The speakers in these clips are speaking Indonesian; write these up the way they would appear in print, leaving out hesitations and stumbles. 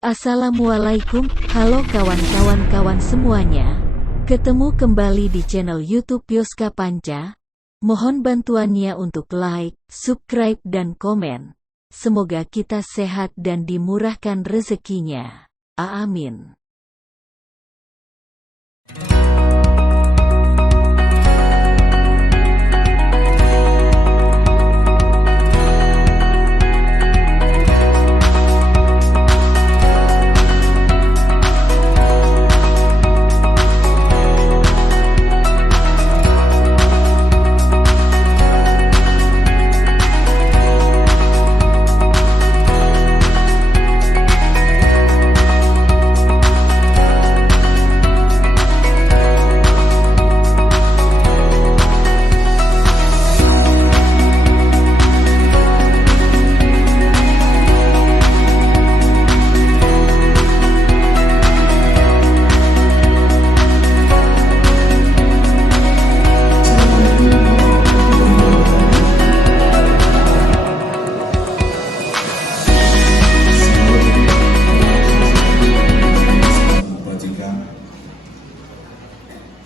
Assalamualaikum, halo kawan-kawan semuanya. Ketemu kembali di channel YouTube Yoska Panca. Mohon bantuannya untuk like, subscribe dan komen. Semoga kita sehat dan dimurahkan rezekinya. Amin.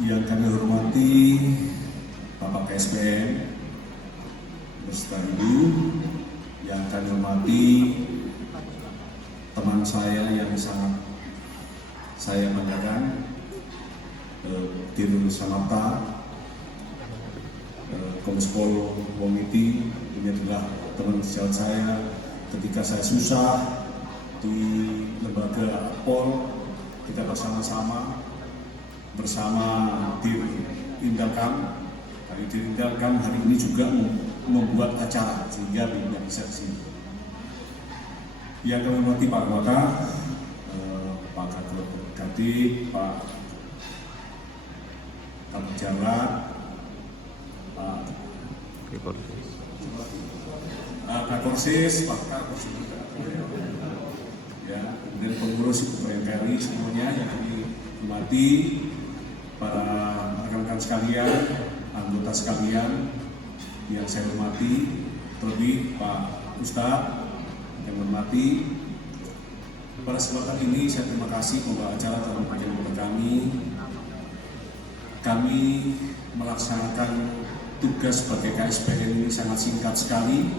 Yang kami hormati Bapak KSPN beserta Ibu, yang kami hormati teman saya yang sangat saya banggakan, Dirut Samapta, Kombes Pol Wongiti. Ini adalah teman sejawat saya ketika saya susah di lembaga Pol. Kita bersama-sama Dir Indalkam. Dir Indalkam hari ini juga membuat acara sehingga tidak bisa di sini. Yang kami hormati Pak Waka, Pak Kador Kadip, Pak Kabijara, Pak Kakorsis, Pak Kakorsis juga. Ya, kemudian pengurus Ibu PNKRI semuanya yang kami hormati, para rekan-rekan sekalian, anggota sekalian yang saya hormati, terlebih Pak Ustadz yang hormati. Pada kesempatan ini saya terima kasih pembawa acara telah memperkenalkan kepada kami. Kami melaksanakan tugas sebagai KSPN ini sangat singkat sekali,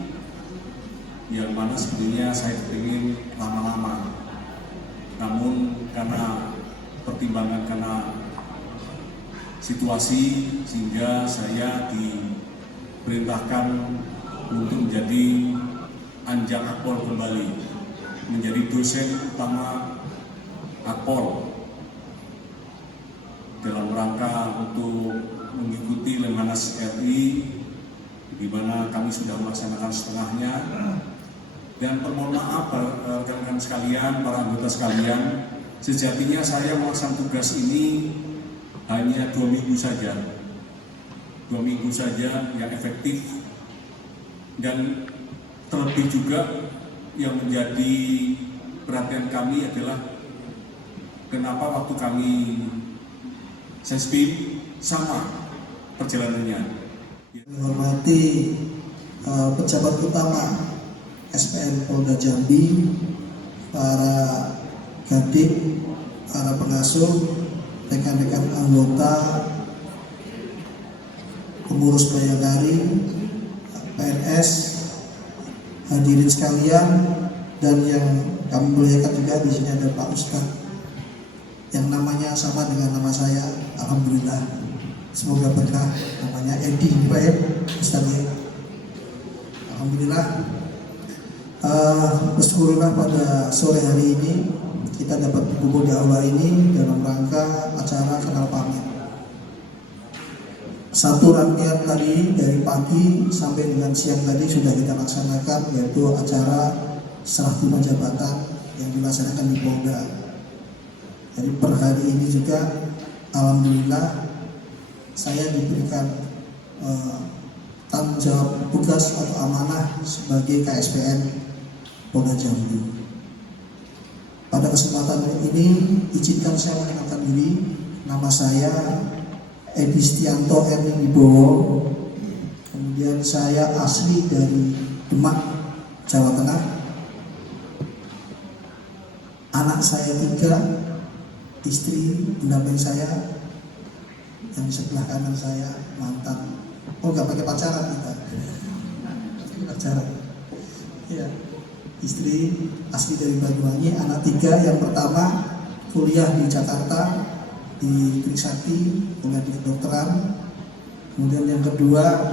yang mana sebenarnya saya ingin lama-lama, namun karena pertimbangan karena situasi sehingga saya diperintahkan untuk menjadi Anjak Akpol kembali, menjadi dosen utama Akpol dalam rangka untuk mengikuti Lemhanas RI, di mana kami sudah melaksanakan setengahnya. Dan permohon maaf rekan-rekan sekalian, para anggota sekalian, sejatinya saya melaksanakan tugas ini hanya 2 minggu saja. 2 minggu saja yang efektif, dan terlebih juga yang menjadi perhatian kami adalah kenapa waktu kami sespim sama perjalanannya. Menghormati pejabat utama SPN Polda Jambi, para Kadip, para pengasuh, rekan-rekan anggota, pengurus Bayangkari, PNS, hadirin sekalian, dan yang kami muliakan juga di sini ada Pak Ustadz yang namanya sama dengan nama saya. Alhamdulillah, semoga berkah. Namanya Edi, Pak ya, Ustadz ya. Alhamdulillah. Bersyukurlah pada sore hari ini kita dapat berkumpul di aula ini dalam rangka acara kenal pamit. Satu rangkaian tadi dari pagi sampai dengan siang tadi sudah kita laksanakan, yaitu acara serah terima jabatan yang dilaksanakan di Polda. Jadi per hari ini juga alhamdulillah saya diberikan tanggung jawab tugas atau amanah sebagai KSPN Polda Jambi. Pada kesempatan ini izinkan saya mengenalkan diri. Nama saya Edi Stianto Erning Wibowo. Kemudian saya asli dari Demak, Jawa Tengah. Anak anak saya 3, istri pendamping saya, yang di sebelah kanan saya mantan. Oh, nggak pakai pacaran kita, pakai pacaran. Ya, istri asli dari Banyuwangi, anak 3. Yang pertama kuliah di Jakarta di Trisakti, kuliah di kedokteran. Kemudian yang kedua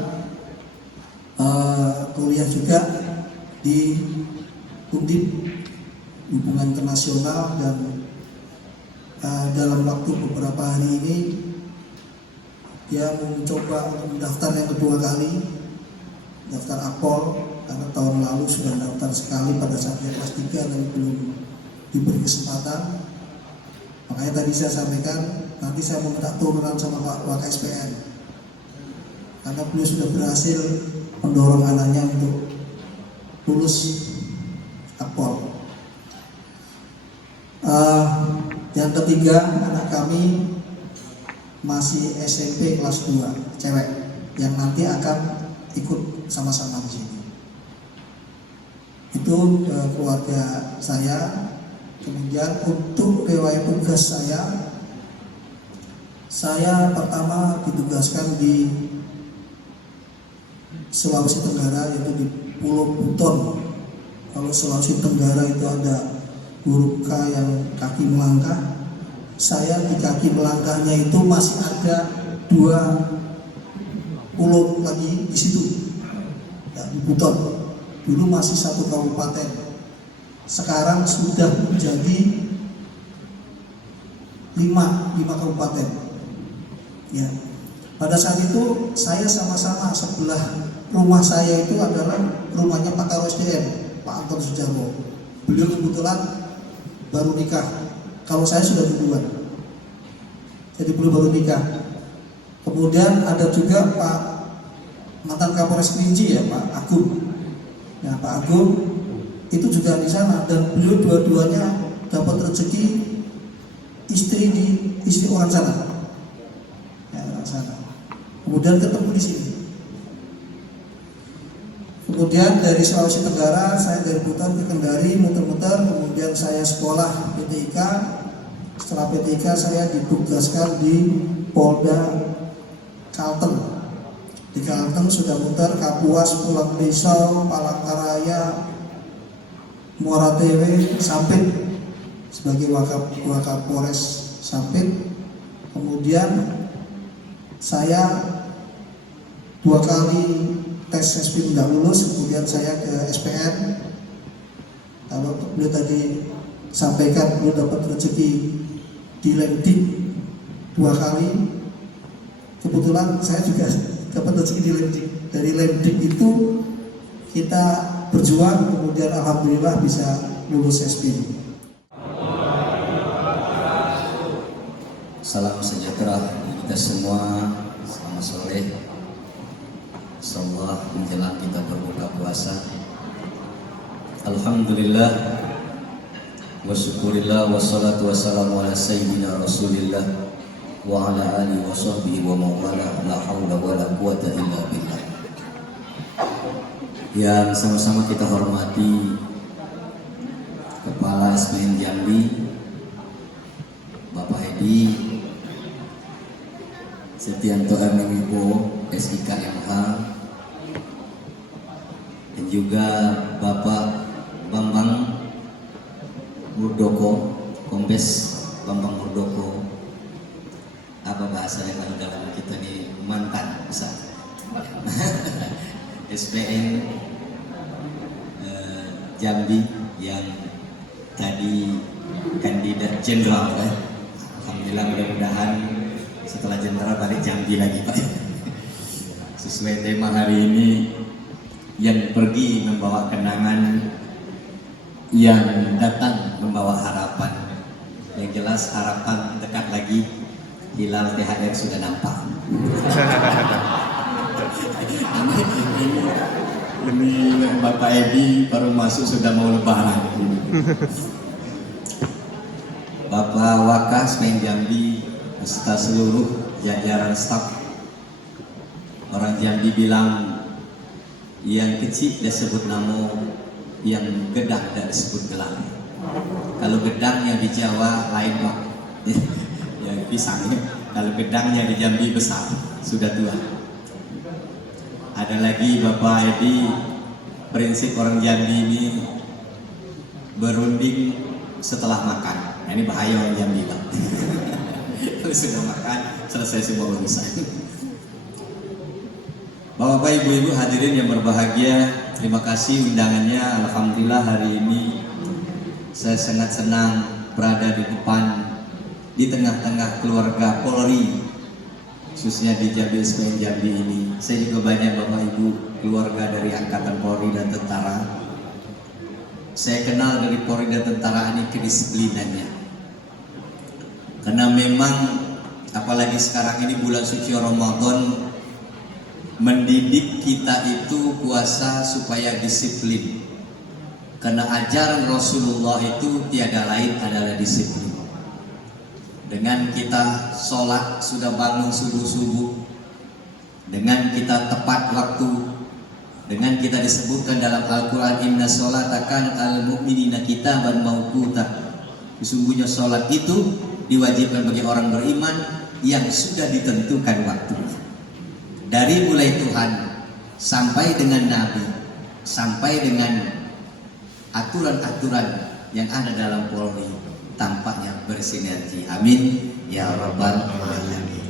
kuliah juga di Undip Hubungan Internasional, dan dalam waktu beberapa hari ini dia mencoba mendaftar yang kedua kali, daftar Akpol, karena tahun lalu sudah daftar sekali pada saat dia kelas 3 tapi belum diberi kesempatan. Makanya tadi saya sampaikan nanti saya meminta turunan sama Pak WakSPN, karena beliau sudah berhasil mendorong anaknya untuk lulus Akpol. Yang ketiga, anak kami masih SMP kelas 2, cewek, yang nanti akan ikut sama-sama di sini. Itu keluarga saya. Kemudian untuk riwayat tugas saya pertama ditugaskan di Sulawesi Tenggara, yaitu di Pulau Buton. Kalau Sulawesi Tenggara itu ada huruf K yang kaki melangkah. Saya di kaki melangkahnya itu masih ada 2 pulau lagi di situ, ya, di Buton. Dulu masih 1 kabupaten, sekarang sudah menjadi 5 kabupaten. Ya, pada saat itu saya sama-sama sebelah rumah saya itu adalah rumahnya Pak Karo SDM, Pak Anton Sujarwo. Beliau kebetulan baru nikah. Kalau saya sudah duluan, jadi beliau baru nikah. Kemudian ada juga Pak mantan Kapolres Kerinci, ya, Pak Agung. Ya, Pak Agung itu juga di sana, dan beliau dua-duanya dapat rezeki istri orang sana. Ya, orang sana. Kemudian ketemu di sini. Kemudian dari Sulawesi Tenggara, saya dari Buton ke Kendari, muter-muter. Kemudian saya sekolah PTIK. Setelah PTIK saya ditugaskan di Polda Kalteng. Di Kalteng sudah muter Kapuas, Pulang Besau, Palangkaraya, Muara Tewe, Sampit sebagai Wakapolres Sampit. Kemudian saya 2 kali tes SP tidak lulus, kemudian saya ke SPN. Kalau beliau tadi sampaikan beliau dapat rezeki di Lemdik 2 kali. Kebetulan saya juga dapat rezeki di Lemdik. Dari Lemdik itu kita berjuang, kemudian alhamdulillah bisa lulus SP. Salam sejahtera kita semua, selamat sore. Insyaallah menjelang kita berbuka puasa. Alhamdulillah wa syukurillah wassalatu wassalamu ala sayyidina Rasulillah wa ala alihi wa sahbihi wa mawala, la haula wa la quwata illa billah. Yang sama-sama kita hormati Kepala SPN Jambi Bapak Edi Setianto MMIO SIK MH, dan juga Bapak Bambang Murdoko, Kombes Bambang Murdoko. Apa bahasanya kalau dalam kita ini mantan besar SPN Jambi yang tadi kandidat jenderal, alhamdulillah, mudah-mudahan setelah jenderal balik Jambi lagi, Pak. Sesuai tema hari ini, yang pergi membawa kenangan, yang datang membawa harapan. Yang jelas harapan dekat lagi, hilal THR sudah nampak. Ini Bapak Edi baru masuk sudah mau lebaran. Bapak Wakas SPN Jambi beserta seluruh jajaran staf. Orang Jambi bilang yang kecil disebut namo, yang gedah tidak disebut gelang. Kalau gedangnya di Jawa lain Pak. Ya pisangnya. Kalau gedangnya di Jambi besar, sudah tua. Ada lagi Bapak Edi, prinsip orang Jambi ini berunding setelah makan. Nah, ini bahaya orang Jambi Pak. Kalau sudah makan, selesai semua urusan. Bapak Ibu-Ibu hadirin yang berbahagia, terima kasih undangannya. Alhamdulillah hari ini saya sangat senang berada di depan, di tengah-tengah keluarga Polri, khususnya di Jambi SPN Jambi ini. Saya juga banyak Bapak Ibu keluarga dari Angkatan Polri dan tentara. Saya kenal dari Polri dan tentara ini kedisiplinannya. Karena memang apalagi sekarang ini bulan suci Ramadan, mendidik kita itu puasa supaya disiplin. Karena ajaran Rasulullah itu tiada lain adalah disiplin. Dengan kita sholat sudah bangun subuh-subuh, dengan kita tepat waktu, dengan kita disebutkan dalam Al-Quran inna sholata kanat alal mu'minina kitaban mawquta. Sesungguhnya sholat itu diwajibkan bagi orang beriman yang sudah ditentukan waktunya. Dari mulai Tuhan sampai dengan Nabi, sampai dengan aturan-aturan yang ada dalam Polri, tampaknya bersinergi. Amin ya rabbal alamin.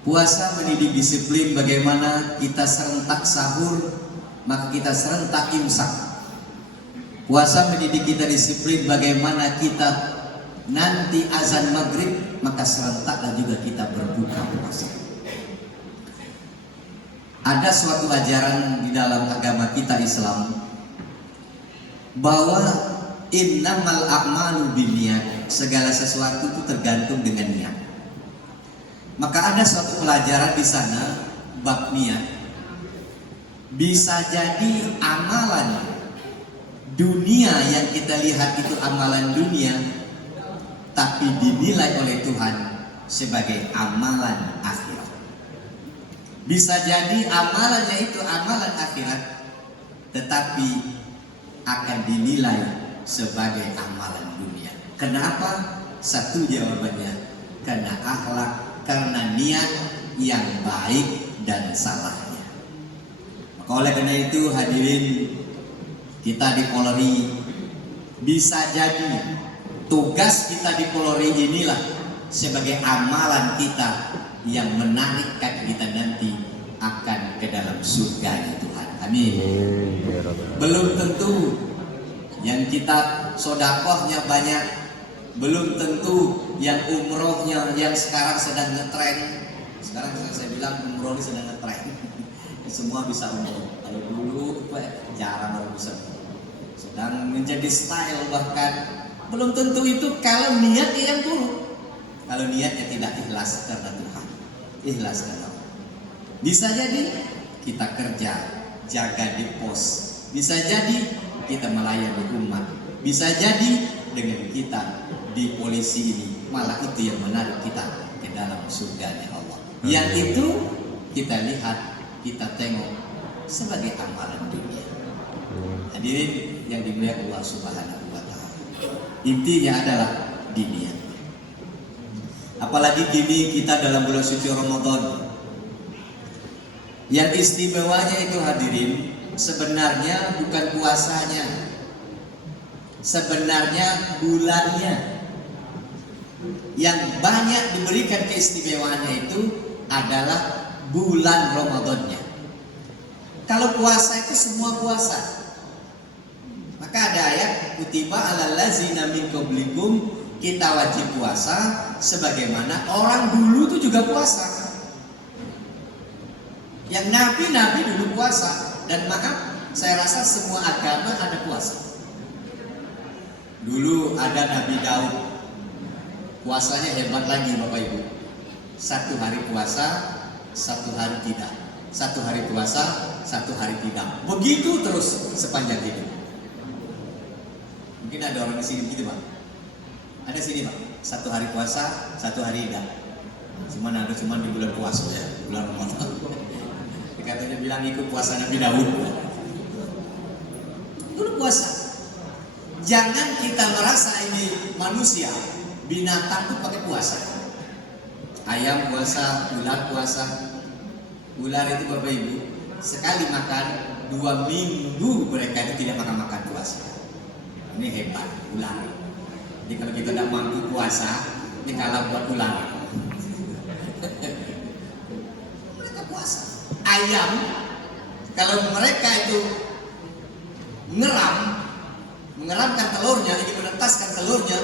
Puasa mendidik disiplin, bagaimana kita serentak sahur, maka kita serentak imsak. Puasa mendidik kita disiplin, bagaimana kita nanti azan maghrib, maka serentaklah juga kita berbuka puasa. Ada suatu ajaran di dalam agama kita Islam bahwa innamal a'malu binniyat, segala sesuatu itu tergantung dengan niat. Maka ada suatu pelajaran di sana bab niat. Bisa jadi amalan dunia yang kita lihat itu amalan dunia, tapi dinilai oleh Tuhan sebagai amalan akhirat. Bisa jadi amalannya itu amalan akhirat, tetapi akan dinilai sebagai amalan dunia. Kenapa? Satu jawabannya, karena akhlak, karena niat yang baik dan salahnya. Maka oleh karena itu hadirin, kita di Polri bisa jadi tugas kita di Polri inilah sebagai amalan kita yang menarikkan kita nanti akan ke dalam surga Tuhan. Amin. Belum tentu yang kita sodakohnya banyak, belum tentu yang umrohnya yang sekarang sedang ngetren. Sekarang saya bilang umroh ini sedang ngetren. Semua bisa umroh. Kalau dulu jarang orang bisa umroh. Sedang menjadi style bahkan. Belum tentu itu kalau niatnya yang buruk. Kalau niatnya tidak ikhlas karena Tuhan, ikhlas karena Allah. Bisa jadi kita kerja, jaga di pos. Bisa jadi kita melayani umat. Bisa jadi dengan kita di polisi ini, malah itu yang menarik kita ke dalam surganya Allah. Yang itu kita lihat, kita tengok sebagai amalan dunia. Hadirin yang dimuliakan Allah Subhanahu wa Ta'ala, intinya adalah di niat. Apalagi kini kita dalam bulan suci Ramadan. Yang istimewanya itu hadirin, sebenarnya bukan puasanya, sebenarnya bulannya. Yang banyak diberikan keistimewaannya itu adalah bulan Ramadannya. Kalau puasa itu semua puasa. Maka ada ayat kutiba alal ladzina min qablikum, kita wajib puasa sebagaimana orang dulu itu juga puasa. Yang nabi dulu puasa, dan maaf, saya rasa semua agama ada puasa. Dulu ada Nabi Daud, puasanya hebat lagi Bapak Ibu. 1 hari puasa, 1 hari tidak. 1 hari puasa, 1 hari tidak. Begitu terus sepanjang hidup. Mungkin ada orang di sini gitu Pak. Ada sini Pak, 1 hari puasa, 1 hari tidak. Cuman di bulan puasa ya, bulan Ramadan. Katanya bilang ikut puasa Nabi Daud. Dulu puasa. Jangan kita merasa ini manusia, binatang tuh pakai puasa. Ayam puasa, ular puasa. Ular itu Bapak Ibu, sekali makan 2 minggu mereka itu tidak makan puasa. Ini hebat, ular. Jadi kalau kita tidak mampu puasa, ini kalah buat ular. Mereka puasa. Ayam, kalau mereka itu mengeramkan telurnya, ini menetaskan telurnya,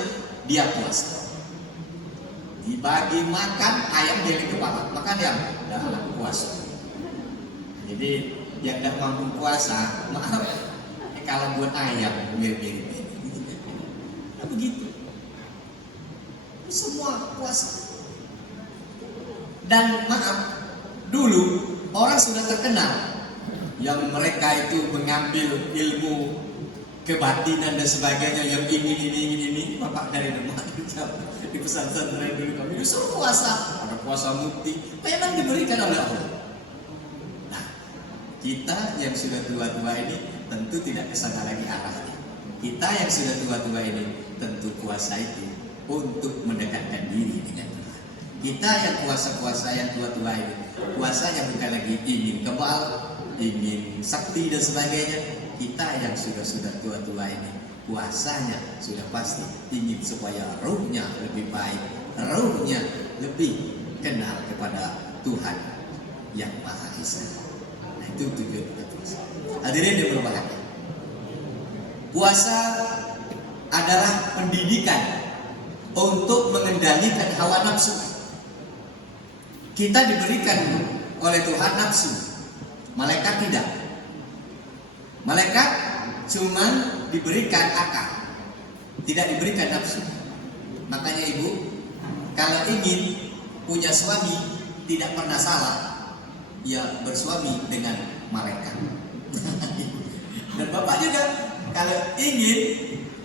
dia puasa. Dibagi makan, ayam dari kepala, makan ayam, dah puasa. Jadi yang tidak mampu puasa, maaf, kalau buat ayam mirip-mirip. Nah, begitu. Semua puasa. Dan maaf, dulu orang sudah terkenal yang mereka itu mengambil ilmu kebatinan dan sebagainya, yang ini Bapak dari rumah di pesantren dulu kami disuruh puasa, ada puasa mukti, memang diberikan oleh Allah. Nah, kita yang sudah tua-tua ini tentu tidak kesana lagi arahnya. Kita yang sudah tua-tua ini tentu puasa itu untuk mendekatkan diri dengan Tuhan. Kita yang puasa-puasa yang tua-tua ini, puasanya bukan lagi ingin kebal, ingin sakti dan sebagainya. Kita yang sudah tua-tua ini, puasanya sudah pasti ingin supaya ruhnya lebih baik, ruhnya lebih kenal kepada Tuhan yang Maha Esa. Nah, itu tujuan kita puasa. Hadirin yang berbahagia, puasa adalah pendidikan untuk mengendalikan hawa nafsu. Kita diberikan oleh Tuhan nafsu, malaikat tidak. Malaikat cuma diberikan akal, tidak diberikan nafsu. Makanya Ibu, kalau ingin punya suami tidak pernah salah, ya bersuami dengan malaikat. Dan Bapak juga kalau ingin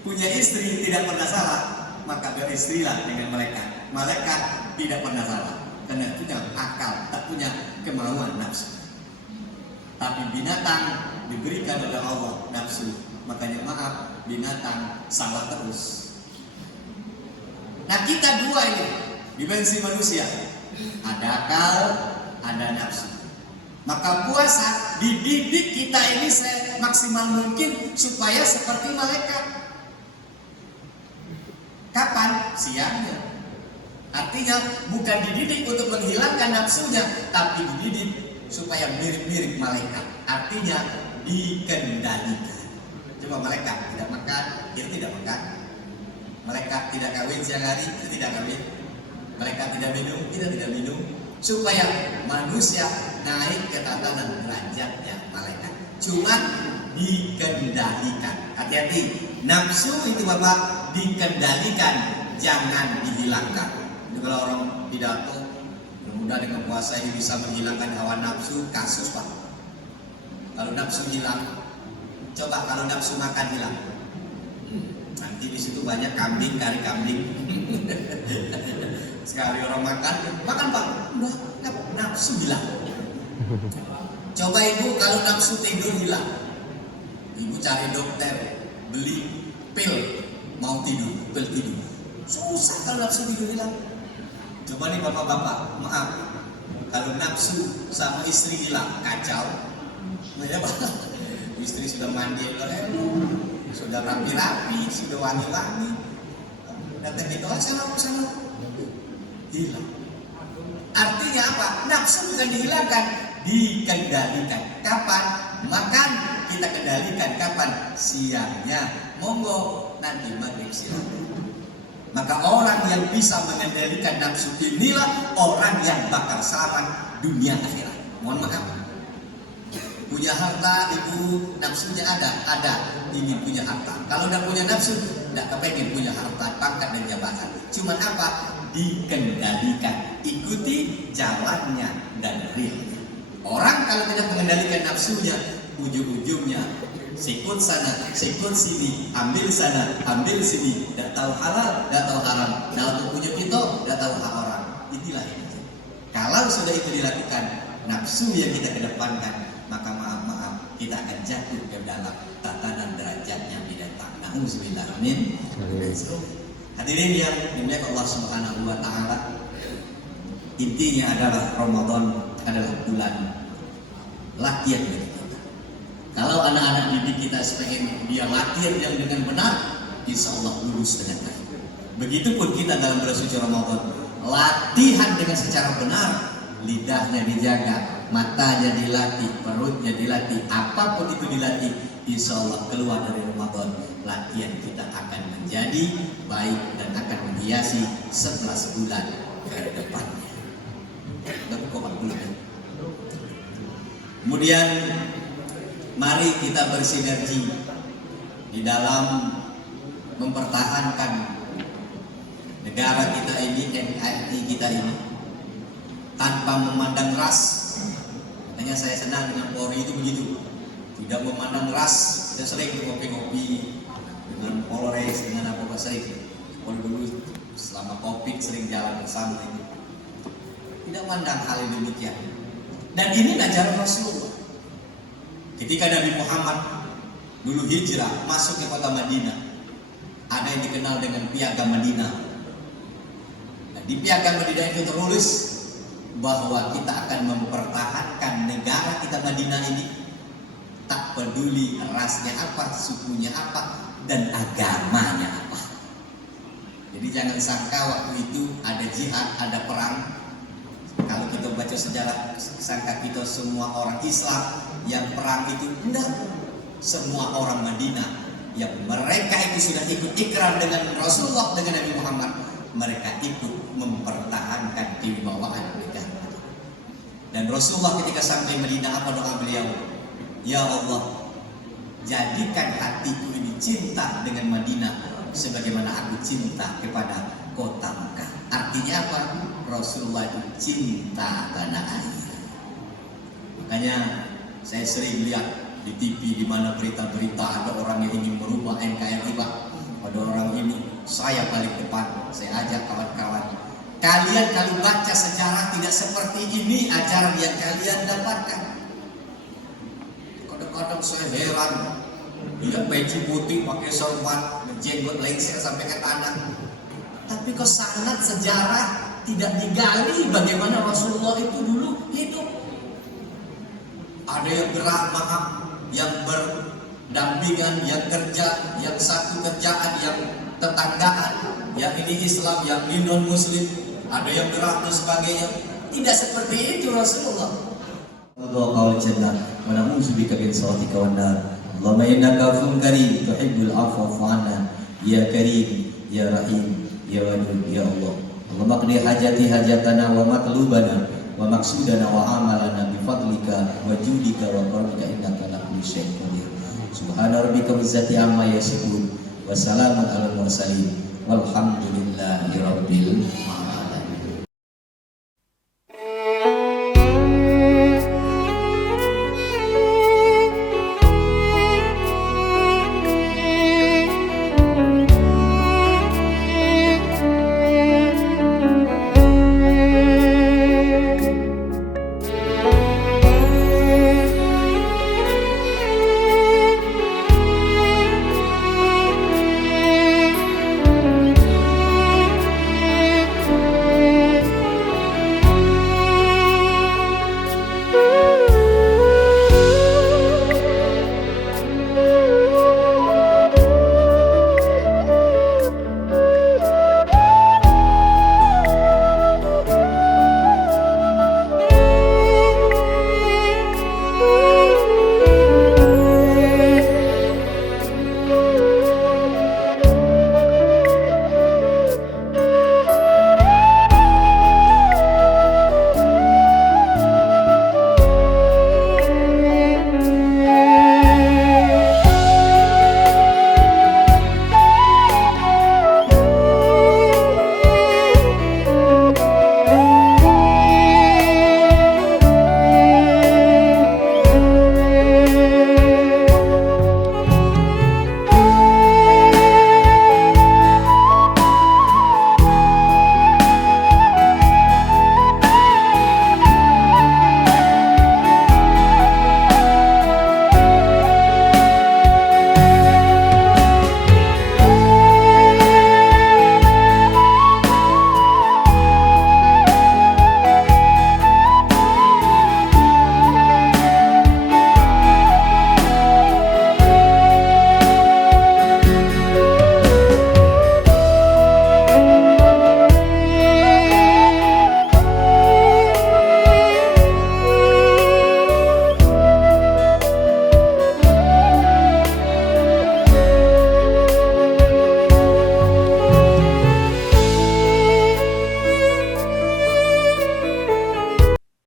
punya istri tidak pernah salah, maka beristrilah dengan malaikat. Malaikat tidak pernah salah karena punya akal, tak punya kemauan nafsu. Tapi binatang diberikan oleh Allah nafsu, makanya maaf, binatang salah terus. Nah, kita dua ini dimensi manusia, ada akal, ada nafsu. Maka puasa dididik kita ini semaksimal mungkin supaya seperti malaikat. Kapan? Siangnya. Artinya bukan dididik untuk menghilangkan nafsunya, tapi dididik supaya mirip-mirip malaikat. Artinya dikendalikan. Coba malaikat tidak makan, dia tidak makan. Malaikat tidak kawin siang hari, dia tidak kawin. Malaikat tidak minum, kita tidak minum. Supaya manusia naik ke tatanan derajatnya malaikat. Cuma dikendalikan. Hati-hati, nafsu itu Bapak dikendalikan, jangan dihilangkan. Jadi kalau orang pidato, mudah dengan puasa ini bisa menghilangkan hawa nafsu, kasus Pak. Kalau nafsu hilang, coba kalau nafsu makan hilang, nanti di situ banyak kambing, kari kambing. Sekali orang makan Pak, udah nafsu hilang. Coba Ibu kalau nafsu tidur hilang, Ibu cari dokter, beli pil, mau tidur, pil tidur. Susah kalau nafsu tidur hilang. Coba nih bapak-bapak, maaf, kalau nafsu sama istri hilang, kacau. Nah ya Pak, istri sudah mandi, sudah rapi-rapi, sudah wangi-wangi, datang gitu, sana, hilang. Artinya apa? Nafsu bukan dihilangkan, dikendalikan. Kapan? Makan kita kendalikan. Kapan? Siangnya. Monggo nanti maghrib silakan. Maka orang yang bisa mengendalikan nafsu inilah orang yang bakal selamat dunia akhirat. Mohon maaf. Punya harta Ibu, nafsunya ada, ingin punya harta. Kalau udah punya nafsu, tidak kepengen punya harta, pangkat dan jabatan. Cuman apa? Dikendalikan, ikuti jalannya dan realnya. Orang kalau tidak mengendalikan nafsunya, ujung-ujungnya sikut sana, sikut sini, ambil sana, ambil sini, tidak tahu halal, tidak tahu haram, tidak tahu punya kita, tidak tahu hak orang. Inilah ini. Kalau sudah itu dilakukan, nafsu yang kita kedepankan, maka maaf kita akan jatuh ke dalam tatanan derajatnya binatang. Nah, Nauzubillah. Amin. Hadirin yang dimuliakan Allah Subhanahu wa taala, intinya adalah Ramadan adalah bulan latihan bagi kita. Kalau anak-anak didik kita pengen dia latihan yang dengan benar, insya Allah lulus dengan baik. Begitupun kita dalam bulan suci Ramadan, latihan dengan secara benar, lidahnya dijaga, matanya dilatih, perutnya dilatih, apapun itu dilatih, insya Allah keluar dari Ramadan, latihan kita akan menjadi baik dan akan menghiasi 11 bulan ke depannya. Kemudian mari kita bersinergi di dalam mempertahankan negara kita ini, NKRI kita ini, tanpa memandang ras. Makanya saya senang dengan Polri itu begitu, tidak memandang ras. Saya sering ngopi-ngopi dengan Polres, dengan apa sering. Polri dulu selama COVID sering jalan bersama ini. Tidak memandang hal yang demikian. Dan ini ajaran Rasulullah. Ketika Nabi Muhammad dulu hijrah masuk ke kota Madinah, ada yang dikenal dengan Piagam Madinah. Nah, di Piagam Madinah itu tertulis bahwa kita akan mempertahankan negara kita Madinah ini, tak peduli rasnya apa, sukunya apa, dan agamanya apa. Jadi jangan sangka waktu itu ada jihad, ada perang. Kalau kita baca sejarah, sangka kita semua orang Islam yang perang itu. Tidak, semua orang Madinah yang mereka itu sudah ikut ikrar dengan Rasulullah, dengan Nabi Muhammad, mereka ikut mempertahankan kewibawaan negara. Dan Rasulullah ketika sampai Madinah, apa doa beliau? Ya Allah, jadikan hatiku ini cinta dengan Madinah sebagaimana aku cinta kepada kota Mekah. Artinya apa? Rasulullah itu cinta tanah air. Makanya saya sering lihat di TV di mana berita-berita ada orang yang ingin merubah NKRI, Pak. Ada orang ini, saya balik depan, saya ajak kawan-kawan. Kalian kalau baca sejarah tidak seperti ini ajaran yang kalian dapatkan. Kadang-kadang saya heran, lihat baju putih pakai sorban, jenggot lengser sampai ke tanah. Tapi kok sangat sejarah tidak digali bagaimana Rasulullah itu dulu hidup. Ada yang gerak maaf, yang berdampingan, yang kerja, yang satu kerjaan, yang tetanggaan, yang ini Islam, yang ini non Muslim, ada yang gerak dan sebagainya. Tidak seperti itu Rasulullah. Allahumma jannah wa na'udzubika min sakhatika wan nar. Allahumma innaka afuwwun karim tuhibbul afwa fa'fu 'anna. Ya Karim, ya Rahim, ya Wadud, ya Allah. Allahumma qdi hajati hajatana wa matlubana wa maksudana wa amalana bi fadlika wa judika wa karamika innaka ala kulli syai'in qadir. Subhana rabbika izzati amma yasifun wa salamun alal mursalin